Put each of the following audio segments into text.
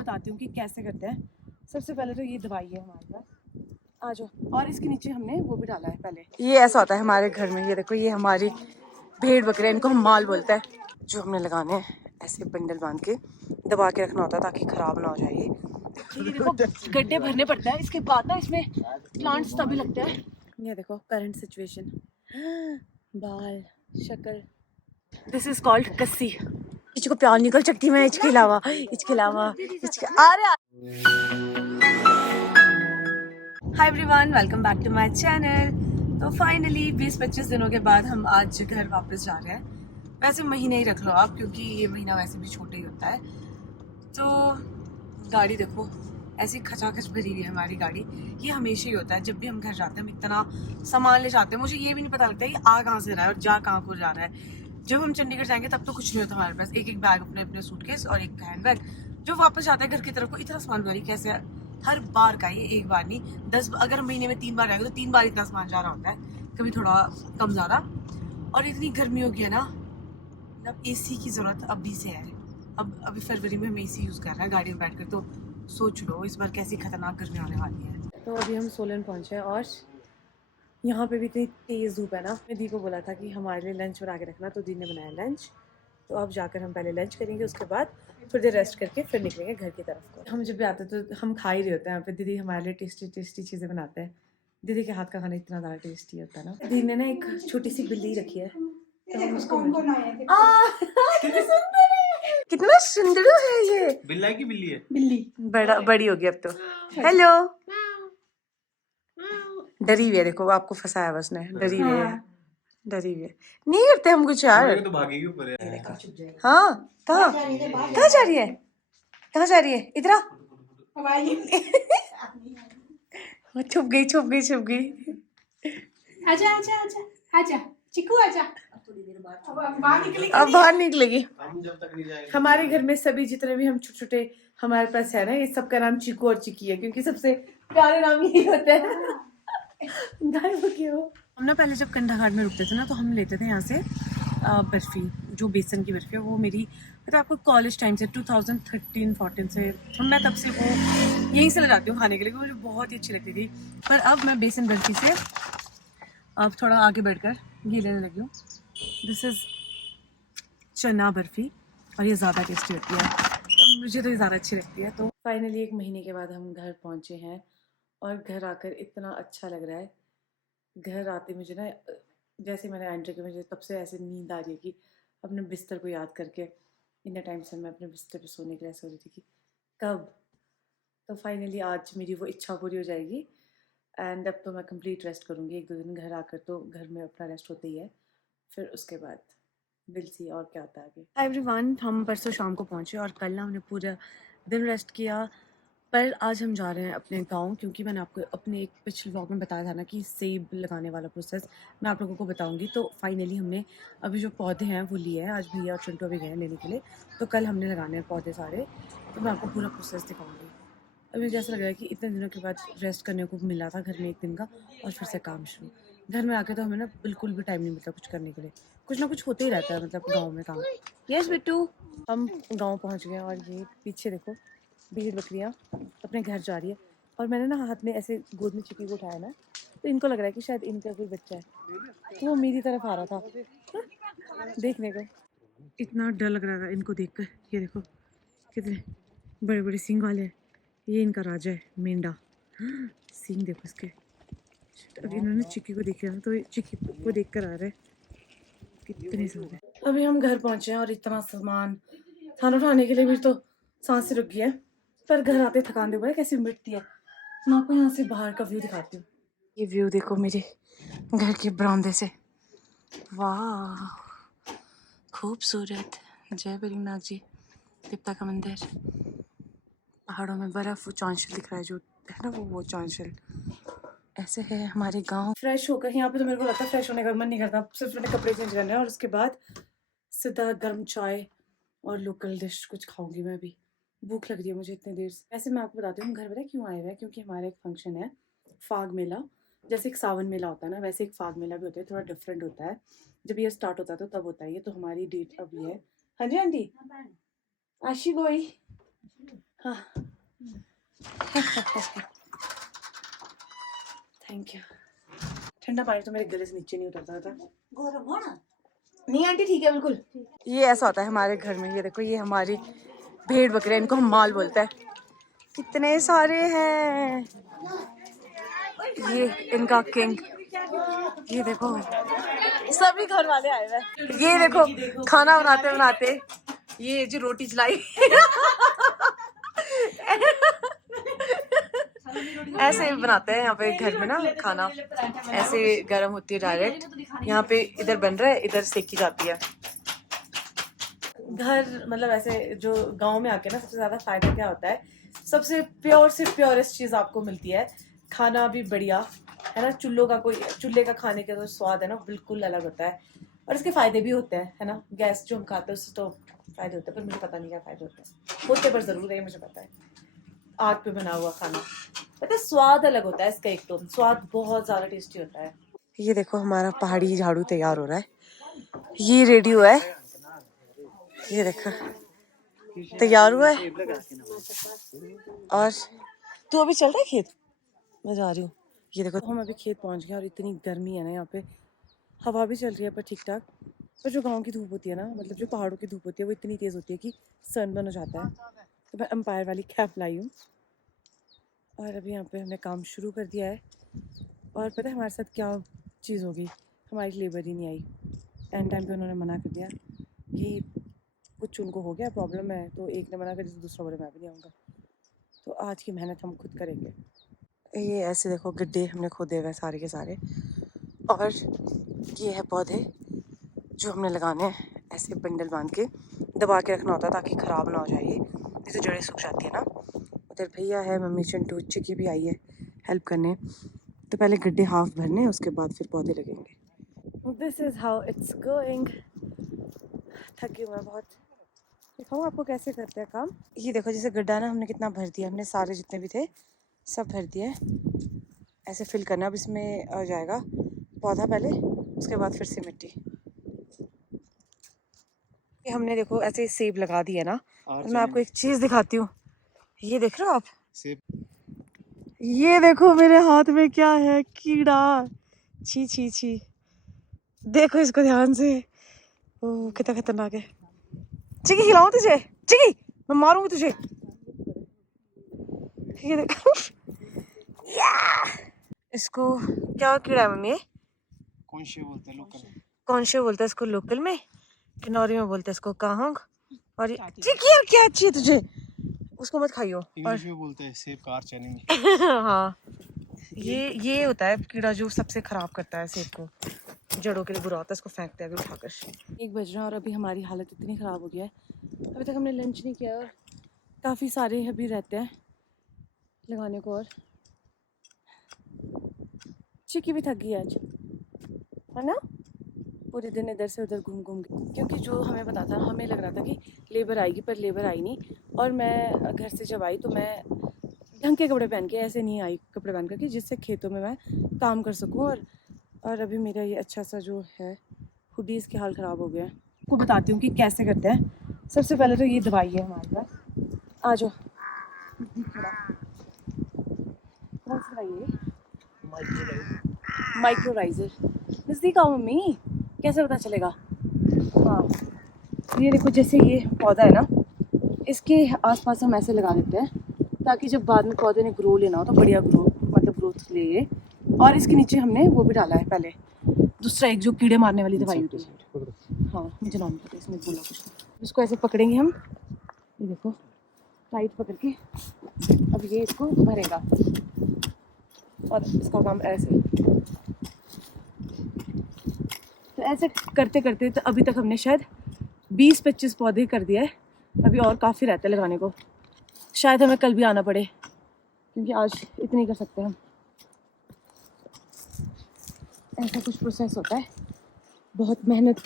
बताती हूँ कि कैसे करते हैं। सबसे पहले तो ये दवाई है हमारे पास, आ जाओ। और इसके नीचे हमने वो भी डाला है पहले। ये ऐसा होता है हमारे घर में, ये देखो ये हमारी भेड़ बकरे, इनको हम माल बोलते हैं। जो हमने लगाने हैं ऐसे बंडल बांध के दबा के रखना होता है ताकि खराब ना हो जाए। ये देखो गड्ढे भरने पड़ता है, इसके बाद ना इसमें प्लांट्स तभी लगते हैं। ये देखो करंट सिचुएशन, बाल शक्ल, दिस इज कॉल्ड कस्सी। इसको प्यार निकल सकती मैं इसके अलावा अरे hi everyone, welcome back to my channel. तो फाइनली 20-25 दिनों के बाद हम आज घर वापस जा रहे हैं। वैसे महीने ही रख लो आप, क्योंकि ये महीना वैसे भी छोटा ही होता है। तो गाड़ी देखो ऐसी खचाखच भरी हुई है हमारी गाड़ी। ये हमेशा ही होता है, जब भी हम घर जाते हैं हम इतना सामान ले जाते हैं, मुझे ये भी नहीं पता लगता है ये आ कहाँ से रहा है और जा कहाँ को जा रहा है। जब हम चंडीगढ़ जाएंगे तब तो कुछ नहीं होता हमारे पास, एक एक बैग अपने अपने सूटकेस और एक हैंड बैग। जो वापस जाता है घर की तरफ को इतना सामान भारी कैसे, हर बार का ये एक बार नहीं 10, अगर महीने में 3 बार जाएंगे तो 3 बार इतना सामान जा रहा होता है, कभी थोड़ा कम ज़्यादा। और इतनी गर्मी हो गई है ना, मतलब एसी की ज़रूरत अभी से है। अब अभी फरवरी में हम एसी यूज़ कर रहे हैं गाड़ी में बैठकर, तो सोच लो इस बार कैसी खतरनाक गर्मी होने वाली है। तो अभी हम सोलन पहुँचे और यहाँ पे भी इतनी तेज़ धूप है ना। मैं दी को बोला था कि हमारे लिए लंच बना के रखना, तो दी ने बनाया लंच। तो अब जाकर हम पहले लंच करेंगे, उसके बाद थोड़ी देर रेस्ट करके फिर निकलेंगे घर की तरफ को। हम जब भी आते हैं तो हम खा ही रहे होते हैं यहाँ पे। दीदी हमारे लिए टेस्टी टेस्टी चीज़ें बनाते हैं। दीदी के हाथ का खाना इतना ज़्यादा टेस्टी होता है ना। दीदी ने ना एक छोटी सी बिल्ली रखी है, तो हम उसको कितना सुंदर है ये। बिल्ला की बिल्ली है, बिल्ली बड़ी होगी अब तो। हेलो, डरी हुई है, देखो आपको फंसाया बस ने, डरी हुई है, डरी हुई है। नहीं करते हम कुछ यार, तो भागेगी ऊपर है। देखो हाँ, कहाँ कहाँ जा रही है, कहाँ जा रही है, इधर आ। छुप गई छुप गई छुप गई। आजा आजा आजा आजा चिकू आजा, अब बाहर निकलेगी। हम जब तक नहीं जाएंगे हमारे घर में सभी जितने भी हम छोटे छोटे हमारे पास है ना, ये सबका नाम चिकू और चिकी है, क्योंकि सबसे प्यारे नाम यही होते हैं। हम ना पहले जब कंडा घाट में रुकते थे ना, तो हम लेते थे यहाँ से बर्फ़ी, जो बेसन की बर्फ़ी है। वो मेरी मतलब आपको कॉलेज टाइम से 2013-14 से मैं तब से वो यहीं से ले जाती हूँ खाने के लिए, मुझे बहुत ही अच्छी लगती थी। पर अब मैं बेसन बर्फ़ी से अब थोड़ा आगे बढ़कर ये लेने लगी हूँ। दिस इज़ चना बर्फ़ी और ये ज़्यादा टेस्टी होती है, तो मुझे तो ये ज़्यादा अच्छी लगती है। तो फाइनली 1 महीने के बाद हम घर पहुँचे हैं और घर आकर इतना अच्छा लग रहा है। घर आते मुझे ना, जैसे मैंने एंटर किया मुझे तब से ऐसे नींद आ रही है कि अपने बिस्तर को याद करके इतने टाइम से मैं अपने बिस्तर पे सोने के लिए सो रही थी कि कब। तो फाइनली आज मेरी वो इच्छा पूरी हो जाएगी एंड अब तो मैं कंप्लीट रेस्ट करूँगी। 1-2 दिन घर आकर तो घर में अपना रेस्ट होता ही है, फिर उसके बाद विल सी और क्या होता है आगे। हाय एवरीवन, हम परसों शाम को पहुँचे और कल ना हमने पूरा दिन रेस्ट किया। पर आज हम जा रहे हैं अपने गांव, क्योंकि मैंने आपको अपने एक पिछले व्लॉग में बताया था ना कि सेब लगाने वाला प्रोसेस मैं आप लोगों को बताऊंगी। तो फाइनली हमने अभी जो पौधे हैं वो लिए हैं, आज भैया और चिंटू अभी गए हैं लेने के लिए, तो कल हमने लगाने हैं पौधे सारे। तो मैं आपको पूरा प्रोसेस दिखाऊंगी। अभी जैसा लग रहा है कि इतने दिनों के बाद रेस्ट करने को मिला था घर में 1 दिन का, और फिर से काम शुरू। घर में आके तो हमें ना बिल्कुल भी टाइम नहीं मिलता कुछ करने के लिए, कुछ ना कुछ होते ही रहता है मतलब गाँव में काम। यस बिट्टू, हम गाँव पहुँच गए और ये पीछे देखो भेड़ बकरियाँ अपने घर जा रही है। और मैंने ना हाथ में ऐसे गोद में चिकी को उठाया ना, तो इनको लग रहा है कि शायद इनका कोई बच्चा है, तो वो मेरी तरफ आ रहा था देखने को। इतना डर लग रहा था इनको देखकर। ये देखो कितने बड़े बड़े सींग वाले हैं, ये इनका राजा है मेंढा। सींग देखो इसके। अब इन्होंने चिक्की को देखा ना, तो चिक्की को देख कर आ रहा है कितने सारे। अभी हम घर पहुंचे हैं और इतना सामान खाना उठाने के लिए भी तो सांस रुक गई है, पर घर आते थकान देखो कैसी मिटती है। मैं आपको यहाँ से बाहर का व्यू दिखाती हूँ। ये व्यू देखो मेरे घर के बरामदे से, वाह खूबसूरत। जय भीमनाथ जी, देवता का मंदिर, पहाड़ों में बर्फ, वो चौंशल दिख रहा है जो है ना, वो चौंशल। ऐसे है हमारे गांव। फ्रेश होकर यहाँ पे तो मेरे को लगता है फ्रेश होने का मन नहीं करता, सिर्फ मैंने कपड़े चेंज करने हैं और उसके बाद सीधा गर्म चाय और लोकल डिश कुछ खाऊंगी। मैं भी भूख लग रही है मुझे इतनी देर से। वैसे मैं आपको बताती हूँ घर पता क्यों आए हुए हैं, क्योंकि हमारा एक फंक्शन है फाग मेला। जैसे एक सावन मेला होता है ना, वैसे एक फाग मेला भी होता है, थोड़ा डिफरेंट होता है। जब ये स्टार्ट होता है तो तब होता है ये। तो हमारी डेट अभी है, हाँ जी आंटी आशी गोई, हाँ थैंक यू। ठंडा पानी तो मेरे गले से नीचे नहीं उतरता था। नहीं आंटी ठीक है बिल्कुल। ये ऐसा होता है हमारे घर में। ये देखो ये हमारी भेड़ बकरे, इनको हम माल बोलते हैं। कितने सारे हैं। ये इनका किंग। ये देखो सभी घर वाले आए हुए हैं। ये देखो खाना बनाते बनाते ये जो रोटी जलाई ऐसे बनाते हैं यहाँ पे घर में ना खाना, ऐसे गर्म होती है डायरेक्ट। यहाँ पे इधर बन रहा है, इधर सेकी जाती है। घर मतलब ऐसे जो गांव में आके ना सबसे ज्यादा फायदा क्या होता है, सबसे प्योर से प्योरेस्ट चीज आपको मिलती है। खाना भी बढ़िया है ना, चूल्हे का खाने का जो स्वाद है ना बिल्कुल अलग होता है। और इसके फायदे भी होते हैं है ना। गैस जो हम खाते हैं उससे तो फायदे होते हैं, पर मुझे पता नहीं क्या फायदे होते पर जरूर है, मुझे पता है। आग पे बना हुआ खाना पता है, स्वाद अलग होता है इसका, एक तो स्वाद बहुत ज्यादा टेस्टी होता है। ये देखो हमारा पहाड़ी झाड़ू तैयार हो रहा है। ये रेडी हुआ है, ये देखो तैयार हुआ है। और तू अभी चल रहा है खेत? मैं जा रही हूँ। ये देखो हम अभी खेत पहुंच गए और इतनी गर्मी है ना यहाँ पे। हवा भी चल रही है पर ठीक ठाक। पर जो गांव की धूप होती है ना, मतलब जो पहाड़ों की धूप होती है वो इतनी तेज होती है कि सनबर्न हो जाता है। तो मैं एम्पायर वाली कैप लाई हूँ और अभी यहाँ पे हमने काम शुरू कर दिया है। और पता है हमारे साथ क्या चीज़ होगी, हमारी लेबर ही नहीं आई। एंड टाइम पे उन्होंने मना कर दिया कि कुछ उनको हो गया प्रॉब्लम है, तो एक ने मना कर दिया तो दूसरा बोले मैं भी नहीं आऊँगा। तो आज की मेहनत हम खुद करेंगे। ये ऐसे देखो गड्ढे हमने खोदे हुए सारे के सारे। और ये है पौधे जो हमने लगाने हैं, ऐसे बंडल बांध के दबा के रखना होता है ताकि ख़राब ना हो जाए। ये तो जड़ें सूख जाती है ना। उधर भैया है, मम्मी चिंटू चिक्की भी आई है हेल्प करने। तो पहले गड्ढे हाफ भरने, उसके बाद फिर पौधे लगेंगे। This is how it's going. थकी हूँ मैं बहुत। दिखाऊँ आपको कैसे करते हैं काम। ये देखो जैसे गड्ढा ना हमने कितना भर दिया, हमने सारे जितने भी थे सब भर दिए। ऐसे फिल करना। अब इसमें आ जाएगा पौधा पहले, उसके बाद फिर से मिट्टी। ये हमने देखो ऐसे सेब लगा दिया ना। और मैं आपको एक चीज़ दिखाती हूँ। ये देख रहे हो आप सेब? ये देखो मेरे हाथ में क्या है, कीड़ा। छी छी छी, देखो इसको ध्यान से। ओह कितना खतरनाक है। चिकी खिलाऊं तुझे? चिकी मैं मारूंगी तुझे। ये देखो इसको क्या कीड़ा है मम्मी? कौनशे बोलते हैं लोकल। कौनशे बोलते हैं इसको लोकल में, किन्नौरी में बोलते हैं इसको काहंग। और चिकी यार क्या चाहिए तुझे? उसको मत खाइयो। इंग्लिश में बोलते हैं सेब कार चैनिंग। हाँ ये होता है कीड़ा जो सबसे खराब करता है सेब को, जड़ों के लिए बुरा होता है। इसको फेंकते हैं अभी उठाकर। 1 बज रहा है और अभी हमारी हालत इतनी ख़राब हो गया है, अभी तक हमने लंच नहीं किया और काफ़ी सारे अभी रहते हैं लगाने को। और चिकी भी थक गई आज है ना, पूरे दिन इधर से उधर घूम घूम के। क्योंकि जो हमें पता था, हमें लग रहा था कि लेबर आएगी पर लेबर आई नहीं। और मैं घर से जब आई तो मैं ढंग के कपड़े पहन के ऐसे नहीं आई, कपड़े पहन करके जिससे खेतों में मैं काम कर सकूं। और अभी मेरा ये अच्छा सा जो है हुडीज़ के हाल ख़राब हो गया है। आपको बताती हूँ कि कैसे करते हैं। सबसे पहले तो ये दवाई है हमारे पास, आ जाओ। कौन सी दवाई है? माइक्रोराइजर। नज़दीक आओ मम्मी, कैसे पता चलेगा? हाँ ये देखो जैसे ये पौधा है ना, इसके आसपास हम ऐसे लगा देते हैं ताकि जब बाद में पौधे ने ग्रो लेना हो तो बढ़िया ग्रोथ ले ये। और इसके नीचे हमने वो भी डाला है पहले, दूसरा एक जो कीड़े मारने वाली दवाई होती है। हाँ मुझे नाम पता है, इसमें बोला कुछ। इसको ऐसे पकड़ेंगे हम, ये देखो टाइट पकड़ के। अब ये इसको भरेगा और इसका काम ऐसे। तो ऐसे करते करते तो अभी तक हमने शायद 20-25 पौधे कर दिया है। अभी और काफ़ी रहता है लगाने को। शायद हमें कल भी आना पड़े क्योंकि आज इतनी कर सकते हैं हम। ऐसा कुछ प्रोसेस होता है, बहुत मेहनत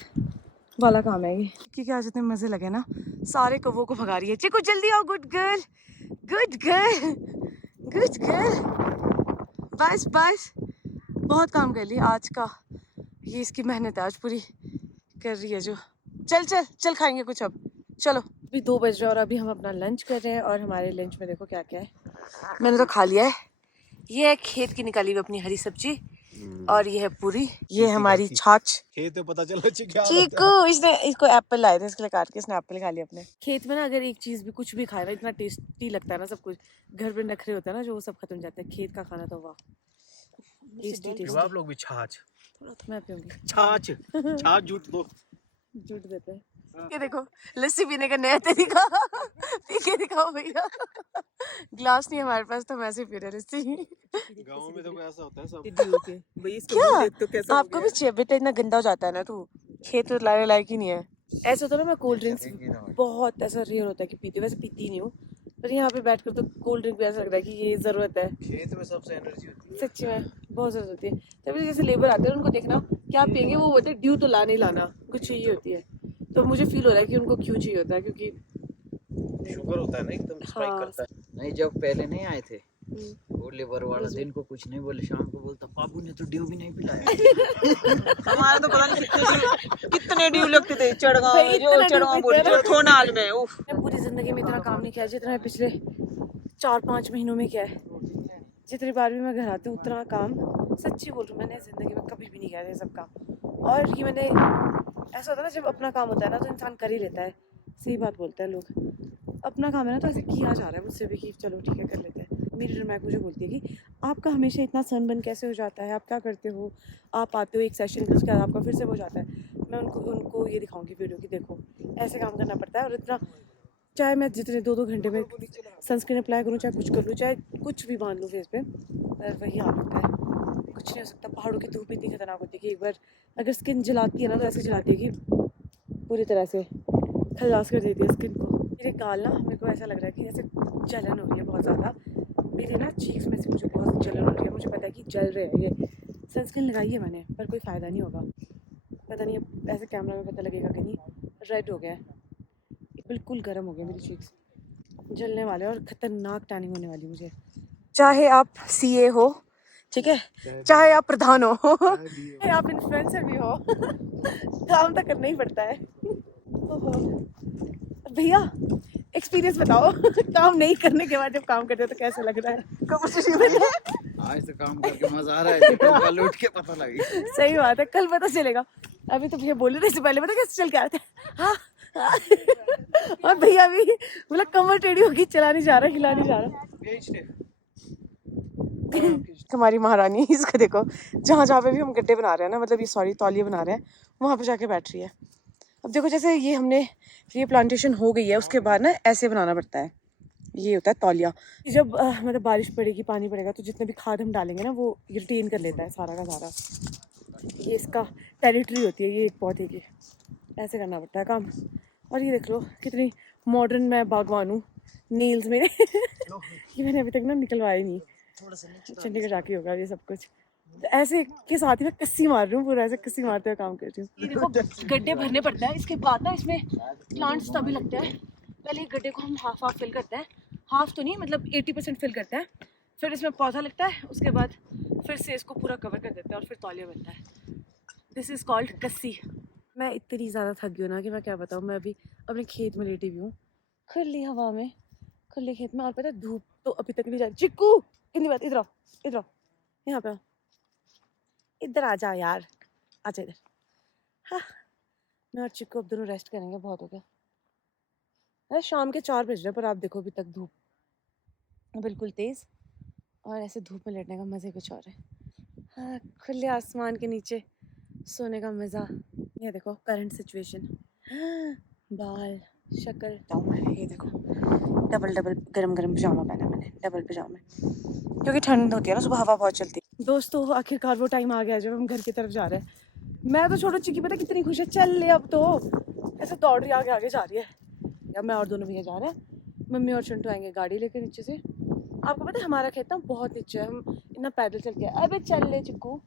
वाला काम है ये। क्योंकि आज इतने मज़े लगे ना, सारे कौवों को भगा रही है। चिकू जल्दी आओ, good girl good girl good girl. बस बस बहुत काम कर लिया आज का, ये इसकी मेहनत है आज पूरी कर रही है जो। चल चल चल खाएंगे कुछ अब, चलो। अभी 2 बज रहे हैं और अभी हम अपना लंच कर रहे हैं और हमारे लंच में देखो क्या क्या है। मैंने तो खा लिया है। ये है खेत की निकाली हुई अपनी हरी सब्जी और ये है पूरी, ये हमारी छाछ। खेत में पता चला क्या चीकू इसने इसको एप्पल लाए थे, इसके लिए काट के इसने एप्पल खा लिया अपने। खेत में ना अगर एक चीज भी कुछ भी खाए ना इतना टेस्टी लगता है ना, सब कुछ घर पे नखरे होता है ना जो वो सब खत्म जाते हैं। खेत का खाना तो वाह टेस्टी टेस्टी। आप लोग भी छाछ मैं पीऊंगी छाछ छाछ जूट दो झूठ देते हैं। ये देखो लस्सी पीने का नया तरीका पी के दिखाओ भैया। ग्लास नहीं है हमारे पास तो हम ऐसे पी रहे हैं लस्सी। गाँव में तो ऐसा होता है सब क्या तो कैसा आपको भी चाहिए बेटा, इतना गंदा हो जाता है ना तू, खेत तो लाने लायक ही नहीं है। ऐसा तो ना मैं कोल्ड ड्रिंक्स बहुत ऐसा रेयर होता है कि पीती हूँ, वैसे पीती नहीं हूँ पर यहाँ पे बैठकर तो कोल्ड ड्रिंक भी ऐसा लग रहा है कि ये जरूरत है। खेत में सबसे एनर्जी होती है सच्ची में बहुत जरूरत होती है। तभी जैसे लेबर आते हैं उनको देखना क्या पियेंगे, वो बोलते हैं ड्यू तो लाना ही लाना, कुछ चाहिए होती है। तो मुझे फील हो रहा है कि उनको क्यों चाहिए होता है, क्योंकि शुगर होता है ना एकदम स्पाइक हाँ। करता है। नहीं, जब पहले नहीं आए थे वो लेबर वाला, दिन को कुछ नहीं बोले, शाम को बोलता बाबू ने तो ड्यू भी नहीं पिलाया। हमारा तो पता नहीं कितने ड्यू लगते थे चढ़गांव में, जो चढ़गांव बोली जो थोनाल में। उफ, मैं पूरी जिंदगी में इतना काम नहीं किया जितना मैं पिछले 4-5 महीनों में किया है। जितनी बार भी मैं घर आती हूँ उतना काम, सच्ची बोल रही हूँ, मैंने ज़िंदगी में कभी भी नहीं किया ये सब काम। और ये मैंने ऐसा होता है ना जब अपना काम होता है ना तो इंसान कर ही लेता है। सही बात बोलते हैं लोग, अपना काम है ना तो ऐसे किया जा रहा है मुझसे भी कि चलो ठीक है कर लेते हैं। मेरी रमैक मुझे बोलती है कि आपका हमेशा इतना सनबर्न कैसे हो जाता है, आप क्या करते हो, आप आते हो एक सेशन के उसके बाद आपका फिर से हो जाता है। मैं उनको ये दिखाऊंगी वीडियो की देखो ऐसे काम करना पड़ता है। और इतना चाहे मैं जितने 2-2 घंटे में सनस्क्रीन अप्लाई करूँ, चाहे कुछ कर लूँ, चाहे कुछ भी बांध लूँ फेस पे, पर वही हाल होता है, कुछ नहीं हो सकता। पहाड़ों की धूप इतनी खतरनाक होती है कि एक बार अगर स्किन जलाती है ना तो ऐसे जलाती है कि पूरी तरह से खलास कर देती है स्किन को। मेरे गाल ना मेरे को ऐसा लग रहा है कि जैसे जलन हो रही है बहुत ज़्यादा, मेरे ना चीक्स में से मुझे बहुत जलन हो रही है। मुझे पता है कि जल रहे हैं, ये सनस्क्रीन लगाई है मैंने पर कोई फ़ायदा नहीं होगा। पता नहीं अब ऐसे कैमरा में पता लगेगा कि नहीं, रेड हो गया है, बिल्कुल गर्म हो गया, मेरी चीक्स जलने वाले और ख़तरनाक टैनिंग होने वाली मुझे। चाहे आप सीए हो, ठीक है, चाहे आप प्रधान हो, चाहे आप इन्फ्लुएंसर भी हो, काम तो करना ही पड़ता है। भैया एक्सपीरियंस बताओ काम नहीं करने के बाद जब काम करते हो तो कैसा लग रहा है? आज तो काम करके मजा आ रहा है, कल उठ के पता लगेगा। सही बात है, कल पता चलेगा। अभी तो भैया बोल रहे थे पहले पता कैसे चल के आए थे, हाँ और भैया भी मतलब कमर टेढ़ी होगी, चला नहीं जा रहा, हिला नहीं जा रहा। हमारी महारानी इसको देखो, जहाँ जहाँ पे भी हम गड्ढे बना रहे हैं ना, मतलब ये सॉरी तौलिए बना रहे हैं, वहाँ पे जाके बैठ रही है। अब देखो जैसे ये हमने ये प्लांटेशन हो गई है उसके बाद ना ऐसे बनाना पड़ता है, ये होता है तौलिया। जब मतलब बारिश पड़ेगी, पानी पड़ेगा तो जितने भी खाद हम डालेंगे ना वो रिटेन कर लेता है सारा का सारा। ये इसका टेरिटरी होती है ये एक पौधे की, ऐसे करना पड़ता है काम। और ये देख लो कितनी मॉडर्न मैं बागवान हूँ, नेल्स मेरे ये मैंने अभी तक ना निकलवाए नहीं, चंडीगढ़ जाके होगा ये सब कुछ। तो ऐसे के साथ ही मैं कस्सी मार रही हूँ, पूरा ऐसे कस्सी मारते हुए काम कर रही हूँ। ये देखो गड्ढे भरने पड़ता है, इसके बाद ना इसमें प्लांट्स तभी लगते हैं। पहले गड्ढे को हम हाफ फिल करते हैं, हाफ तो नहीं मतलब 80% फिल करते हैं, फिर इसमें पौधा लगता है, उसके बाद फिर से इसको पूरा कवर कर देते हैं और फिर तौलिया बनता है। दिस इज़ कॉल्ड कस्सी। मैं इतनी ज़्यादा थक गई हूँ ना कि मैं क्या बताऊँ। मैं अभी अपने खेत में लेटी हुई हूँ, खुली हवा में, खुले खेत में, और पता है धूप तो अभी तक नहीं जा रही। चिक्कू इतनी बात, इधर आओ, इधर आओ, यहाँ पे आओ, इधर आ जाओ यार, आ जाओ इधर। हाँ मैं और चिक्कू अब दोनों रेस्ट करेंगे, बहुत हो गया। अरे शाम के 4 बज रहे पर आप देखो अभी तक धूप बिल्कुल तेज़, और ऐसे धूप में लेटने का मज़े कुछ और है। हाँ खुले आसमान के नीचे सोने का मज़ा। ये देखो करंट सिचुएशन, बाल शक्ल, ये देखो डबल गरम पजामा पहना मैंने, डबल पजामा, क्योंकि ठंड होती है ना, सुबह हवा बहुत चलती है। दोस्तों आखिरकार वो टाइम आ गया जब हम घर की तरफ जा रहे हैं। मैं तो छोड़ो चिक्की पता कितनी खुश है, चल ले अब तो, ऐसे दौड़ रही आगे जा रही है। अब मैं और दोनों भैया जा रहे हैं, मम्मी और चिंटू आएंगे गाड़ी लेकर नीचे से। आपको पता है हमारा खेत ना बहुत नीचे है, हम इतना पैदल चल के, अबे चल ले चिक्कू,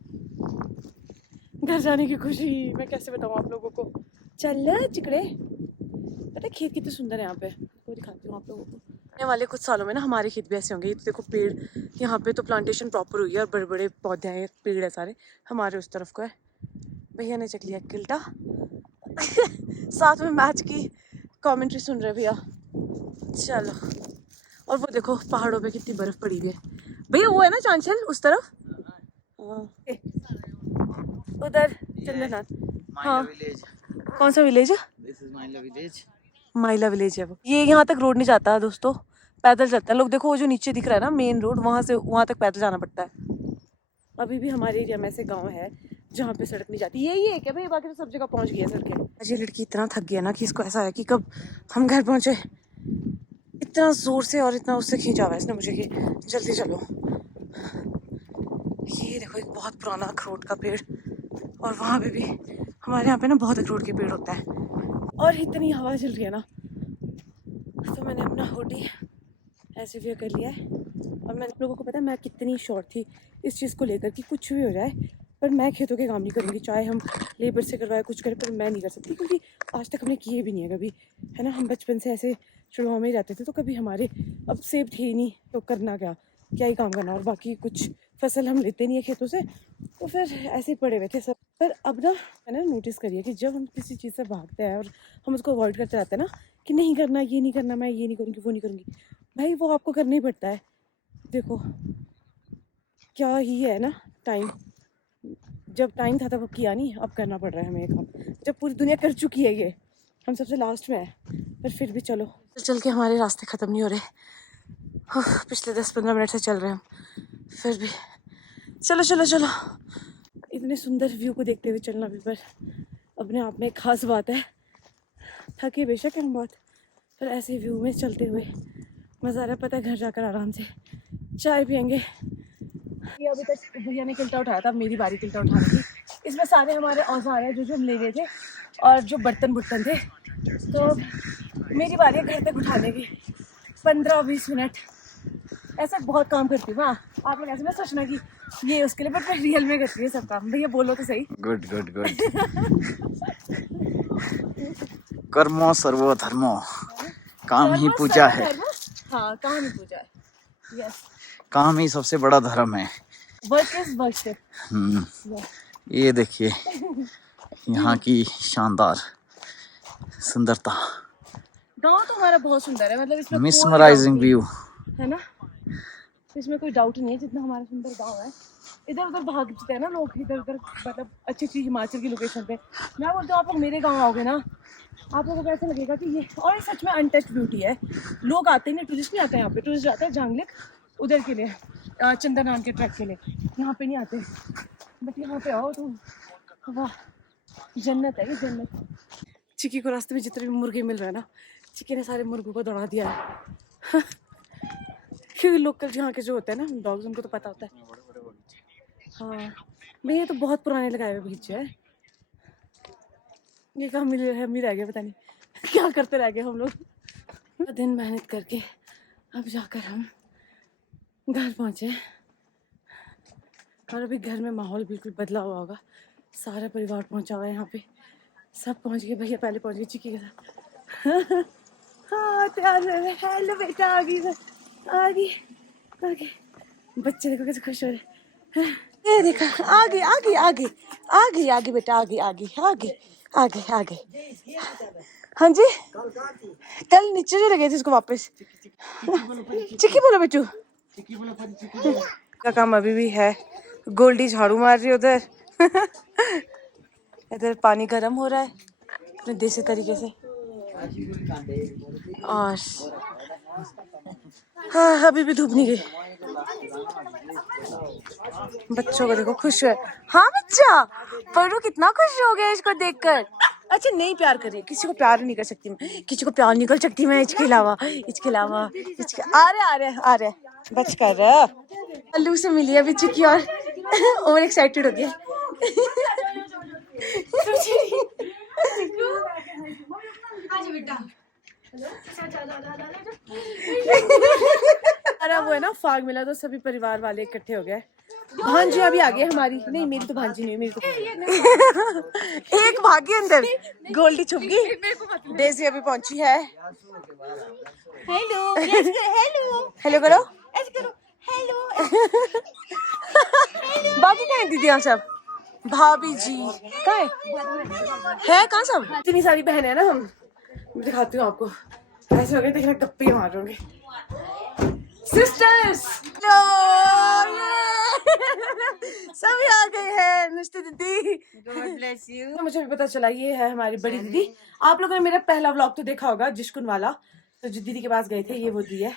घर जाने की खुशी मैं कैसे बताऊँ आप लोगों को। चल चिकड़े, पता है खेत कितने सुंदर है यहाँ पे, को दिखाती हूँ आप लोगों को। आने वाले कुछ सालों में ना हमारे खेत भी ऐसे होंगे। ये तो देखो पेड़, यहाँ पे तो प्लांटेशन प्रॉपर हुई है और बड़े बड़े पौधे हैं, पेड़ है सारे। हमारे उस तरफ को है, भैया ने चक लिया किल्टा साथ में मैच की कमेंट्री सुन रहे भैया। चलो, और वो देखो पहाड़ों पे कितनी बर्फ पड़ी हुई है भैया। वो है ना चांचल उस तरफ, उधर चंद्रनाथ। हाँ, विलेज, कौन सा विलेज है? दिस इज माइला विलेज। माइला विलेज है वो। ये यहाँ तक रोड नहीं जाता दोस्तों, पैदल चलते हैं लोग। देखो वो जो नीचे दिख रहा है ना मेन रोड, वहाँ से वहाँ तक पैदल जाना पड़ता है। अभी भी हमारे एरिया में ऐसे गांव है जहाँ पे सड़क नहीं जाती। यही है क्या भाई? बाकी तो सब जगह पहुँच गई है सड़कें। आज ये लड़की इतना थक गया ना कि इसको ऐसा है कि कब हम घर पहुँचे। इतना जोर से और इतना उससे खींचा हुआ है इसने मुझे कि जल्दी चलो। ये देखो एक बहुत पुराना अखरोट का पेड़, और वहाँ पे भी हमारे यहाँ पे ना बहुत अखरोट के पेड़ होता है। और इतनी हवा चल रही है ना, तो मैंने अपना हुडी ऐसे वेयर कर लिया है। और मैंने लोगों को पता है मैं कितनी शॉर्ट थी इस चीज़ को लेकर कि कुछ भी हो जाए पर मैं खेतों के काम नहीं करूँगी, चाहे हम लेबर से करवाए कुछ करें, पर मैं नहीं कर सकती क्योंकि आज तक हमने किए भी नहीं है कभी, है ना। हम बचपन से ऐसे चुड़वा में ही रहते थे, तो कभी हमारे अब सेब थे ही नहीं, तो करना क्या ही काम करना। और बाकी कुछ फसल हम लेते नहीं है खेतों से, तो फिर ऐसे ही पड़े हुए थे सब। पर अब ना मैंने नोटिस करिए कि जब हम किसी चीज़ से भागते हैं और हम उसको अवॉइड करते रहते हैं ना कि नहीं करना, ये नहीं करना, मैं ये नहीं करूँगी, वो नहीं करूँगी, भाई वो आपको करना ही पड़ता है। देखो क्या ही है ना, टाइम, जब टाइम था तब अब किया नहीं, अब करना पड़ रहा है हमें ये काम। जब पूरी दुनिया कर चुकी है ये, हम सबसे लास्ट में है, पर फिर भी चलो। चल के हमारे रास्ते ख़त्म नहीं हो रहे, पिछले 10-15 मिनट से चल रहे हैं हम, फिर भी चलो चलो चलो। इतने सुंदर व्यू को देखते हुए चलना भी पर अपने आप में एक खास बात है। थके बेशक हम बहुत, पर ऐसे व्यू में चलते हुए मज़ा आ रहा है। पता है घर जाकर आराम से चाय पियेंगे। ये अभी तक भैया ने किल्टा उठाया था, मेरी बारी किल्टा उठाने की। इसमें सारे हमारे औजार हैं जो हम ले गए थे, और जो बर्तन बुर्तन थे, तो मेरी बारी है घर तक उठाने की। 15-20 मिनट ऐसा बहुत काम करती हूँ। हाँ, आप लोग ऐसे में सोचना कि ये उसके लिए, बट मैं रियल में करती है सब काम। भैया बोलो तो सही। Good good good. कर्मो सर्वो धर्मो, काम ही पूजा है। हाँ, काम ही पूजा है। यस, काम ही सबसे बड़ा धर्म है। Work is worship. ये देखिए यहाँ की शानदार सुंदरता, गांव तो हमारा बहुत सुंदर है, मतलब इसमें मिसमराइजिंग व्यू, है ना, इसमें कोई डाउट नहीं है जितना हमारा सुंदर गांव है। इधर उधर भागते हैं ना लोग, इधर उधर, मतलब अच्छी अच्छी हिमाचल की लोकेशन पे। मैं बोलती हूँ आप लोग मेरे गांव आओगे ना, आप लोगों को ऐसा लगेगा कि ये, और ये सच में अनटच्ड ब्यूटी है। लोग आते नहीं, टूरिस्ट नहीं आते यहाँ पे। टूरिस्ट जाते हैं जांगलिक उधर के लिए, चंद्रनाथ के ट्रैक के लिए, यहाँ पे नहीं आते। बट यहाँ पे आओ तो वाह, जन्नत है ये, जन्नत। चिक्की को रास्ते में जितने भी मुर्गे मिल रहे हैं ना, चिक्की ने सारे मुर्गों को दौड़ा दिया है। क्योंकि लोकल यहाँ के जो होते हैं ना डॉग्स, उनको तो पता होता है। हाँ भैया, तो बहुत पुराने लगाए हुए बीच है। ये काम मिल रह गया, पता नहीं क्या करते रह गए हम लोग। दिन मेहनत करके अब जाकर हम घर पहुँचे, और अभी घर में माहौल बिल्कुल बदला हुआ होगा। सारा परिवार पहुँचा हुआ है यहाँ पे, सब पहुँच गए। भैया पहले पहुँच गए चिक्की के साथ। हाँ तैयार है। हेलो बेटा, आ गई आ गई आ गई। बच्चे देखो कैसे खुश हो रहे। ये देखा, आ गई आ गई आ गई आ गई आ गई बेटा, आ गई आ गई आ गई आ गई आ गई। हाँ जी, कल नीचे जो लगे थे इसको वापस। चिक्की बोलो बेटू। का काम अभी भी है। गोल्डी झाड़ू मार रही है उधर। इधर पानी गर्म हो रहा है अपने देसी तरीके से। और हाँ, अभी भी धूप नहीं गई। बच्चों को देखो खुश है। हाँ बच्चा, परू कितना खुश हो गया इसको देखकर। अच्छा नहीं प्यार करे, किसी को प्यार नहीं कर सकती मैं, किसी को प्यार नहीं कर सकती मैं इसके अलावा। आ रहे बच कर अल्लू से मिली अभी चिक्की, और ओवर एक्साइटेड हो गया। अरे वो है ना फाग मिला, तो सभी परिवार वाले इकट्ठे हो गए। भांजी अभी आ गई हमारी, नहीं मेरी तो भांजी नहीं है, मेरी तो एक भागी अंदर, गोल्डी छुप गई। डेजी अभी पहुंची है। हेलो हेलो हेलो करो, हेलो। बाकी कहाँ है दीदी? सब भाभी जी कहाँ है? कहाँ सब? इतनी सारी बहनें हैं ना हम, मैं दिखाती हूँ आपको। ऐसे हो गए देखना गप्पे मार रहे होंगे। सिस्टर्स सभी आ गए हैं। नमस्ते दीदी। God bless you. तो मुझे भी पता चला ये है हमारी बड़ी दीदी। आप लोगों ने मेरा पहला व्लॉग तो देखा होगा जिशकुन वाला, तो जो दीदी के पास गए थे ये वो दी है।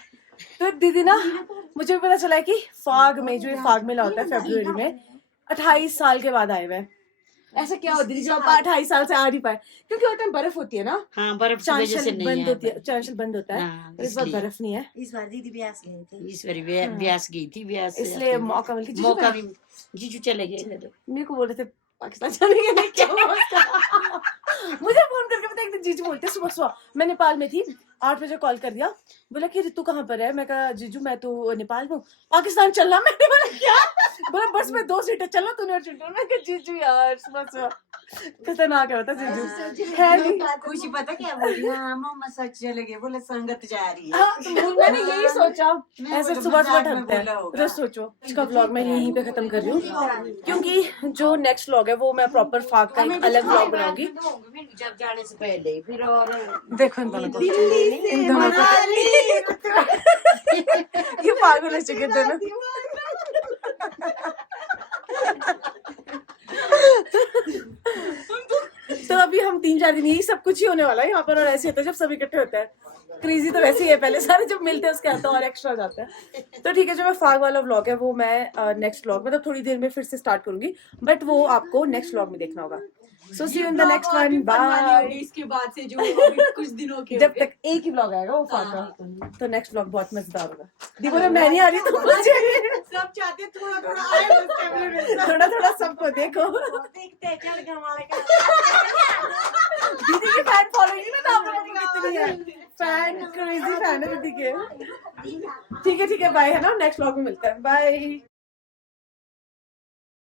तो दीदी ना मुझे भी पता चला है कि फाग में, जो ये फाग मेला होता है फरवरी में, 28 साल के बाद आए हुए हैं। ऐसा क्या हो दीदी जो आप 28 साल से आ नहीं पाए? क्योंकि वो टाइम बर्फ होती है ना, हाँ बर्फ की वजह से चांशल नहीं बंद है। होती है, चांशल बंद होता है, हाँ, और इस बार इसलिए। बर्फ नहीं है, इस बार दीदी ब्यास गए थे। इस बार ब्यास गई थी, ब्यास से इसलिए आते हुए। मौका मिल गया। मौका भी जीजू चले गए थे। मेरे को बोल रहे थे पाकिस्तान जाने के लिए, क्या हुआ उसका? मुझे फोन करके पता है, एक दिन जीजू बोलते सुबह सुबह, मैं नेपाल में थी, 8 बजे कॉल कर दिया, बोला कि रितु कहाँ पर है? मैं कहा जीजू मैं तो नेपाल में हूँ। पाकिस्तान चलना? मैंने बोला क्या? बोला बस में 2 सीटें, चलना तूने और चिंटू। मैं कहा जीजू यार सुबह सुबह खतरनाक है, बता जीजू है नहीं। खुशी पता क्या बोली? हाँ मम्मा सच चले गए, बोले संगत जा रही है। हाँ, तो मैंने यही सोचा, ऐसे बोला सुबह सुबह मजाक में ठगते बोला हैं। होगा। तो सोचो इसका व्लॉग मैं यहीं पे खत्म कर रही हूँ, क्योंकि जो नेक्स्ट व्लॉग है वो मैं प्रॉपर फाग का एक अलग व्लॉग बनाऊंगी। जब जाने से पहले फिर और देखो इन दोनों को, इन दोनों को ये पागल है चुके दोनों। तो अभी हम 3-4 दिन यही सब कुछ ही होने वाला है यहाँ पर, और ऐसे होता है जब सब इकट्ठे होते हैं। क्रेजी तो वैसे ही है, पहले सारे जब मिलते हैं उसके आता और एक्स्ट्रा हो जाता है। तो ठीक है, जो मैं फाग वाला व्लॉग है वो मैं नेक्स्ट व्लॉग मतलब थोड़ी देर में फिर से स्टार्ट करूंगी, बट वो आपको नेक्स्ट व्लॉग में देखना होगा। So see you in the next one, bye. इसके बाद से जो अभी कुछ दिनों के जब तक एक ही व्लॉग आएगा वो फाग का, तो नेक्स्ट व्लॉग बहुत मजेदार होगा। दी बोले मैं नहीं आ रही, तो मुझे सब चाहते हैं थोड़ा थोड़ा आए बस कैमरे में। थोड़ा थोड़ा सबको देखो। देखते हैं चढ़ गए हमारे का। दीदी की फैन फॉलोइंग ना आप लोगों को कितनी है, फैन क्रेजी फैन है दीदी के। ठीक है बाय, है ना, नेक्स्ट व्लॉग में मिलते हैं, बाय।